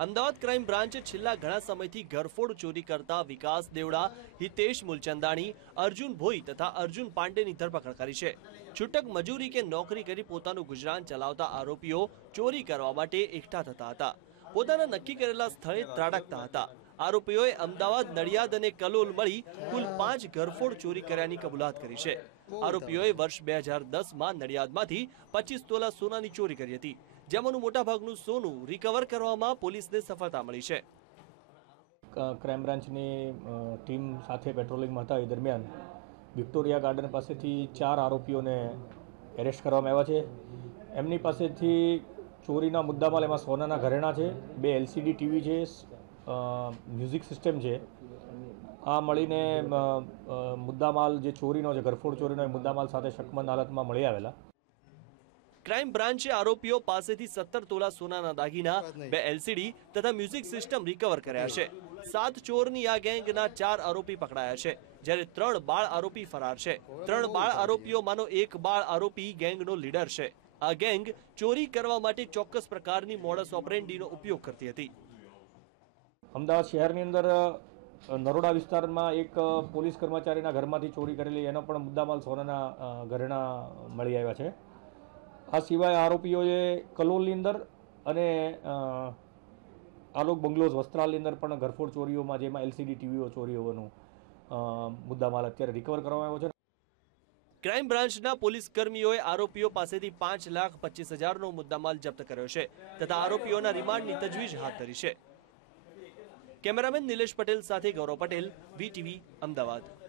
Ahmedabad crime બ્રાન્ચે છેલ્લા ઘણા સમયથી ઘરફોડ ચોરી કરતા વિકાસ દેવડા, હિતેશ મુલચંદાણી, અર્જુન ભોઈ તથા અર્જુન પાંડેની ધરપકડ કરી છે. છૂટક મજૂરી કે નોકરી કરી પોતાનું ગુજરાન ચલાવતા આરોપીઓ ચોરી કરવા માટે એકઠા થતા હતા. પોતાના નક્કી કરેલા સ્થળે ત્રાટકતા હતા. આરોપીઓએ અમદાવાદ, નડિયાદ અને કલોલ મળી કુલ પાંચ ઘરફોડ ચોરી કર્યાની કબૂલાત કરી છે. આરોપીઓએ વર્ષ બે હજાર દસમાં નડિયાદમાંથી પચીસ તોલા સોનાની ચોરી કરી હતી, જેમાંનું મોટાભાગનું સોનું રિકવર કરવામાં પોલીસને સફળતા મળી છે. ક્રાઇમ બ્રાન્ચની ટીમ સાથે પેટ્રોલિંગમાં હતા. એ દરમિયાન વિક્ટોરિયા ગાર્ડન પાસેથી ચાર આરોપીઓને એરેસ્ટ કરવામાં આવ્યા છે. એમની પાસેથી ચોરીના મુદ્દામાલ એમાં સોનાના ઘરેણાં છે, બે એલસીડી ટીવી છે મ્યુઝિક સિસ્ટમ છે આ મળીને મુદ્દામાલ જે ચોરીનો છે ઘરફોડ ચોરીનો એ મુદ્દામાલ સાથે શકમંદ હાલતમાં મળી આવેલા. ક્રાઇમ બ્રાન્ચે આરોપીઓ પાસેથી સત્તર તોલા સોનાના દાગીના બે એલસીડી તથા મ્યુઝિક સિસ્ટમ રિકવર કર્યા છે. સાત ચોરની આ ગેંગના ચાર આરોપી પકડાયા છે જ્યારે ત્રણ બાળ આરોપી ફરાર છે. ત્રણ બાળ આરોપીઓમાંનો એક બાળ આરોપી ગેંગનો લીડર છે. આ ગેંગ ચોરી કરવા માટે ચોક્કસ પ્રકારની મોડસ ઓપરેન્ડીનો ઉપયોગ કરતી હતી. અમદાવાદ શહેરની અંદર નરોડા વિસ્તારમાં એક પોલીસ કર્મચારીના ઘરમાંથી ચોરી કરેલી એનો પણ મુદ્દામાલ સોનાના ઘરેણા મળી આવ્યા છે. આ સિવાય આરોપીઓએ કલોલની અંદર અને આલોક બંગલોઝ વસ્ત્રાલની અંદર પણ ઘરફોડ ચોરીઓમાં, જેમાં એલસીડી ટીવીઓ ચોરીઓનું હોવાનું મુદ્દામાલ અત્યારે રિકવર કરવામાં આવ્યો છે. ક્રાઇમ બ્રાન્ચના પોલીસ કર્મીઓએ આરોપીઓ પાસેથી પાંચ લાખ પચીસ હજારનો મુદ્દામાલ જપ્ત કર્યો છે તથા આરોપીઓના રિમાન્ડની તજવીજ હાથ ધરી છે. કેમેરામેન નિલેશ પટેલ સાથે ગૌરવ પટેલ વીટીવી અમદાવાદ.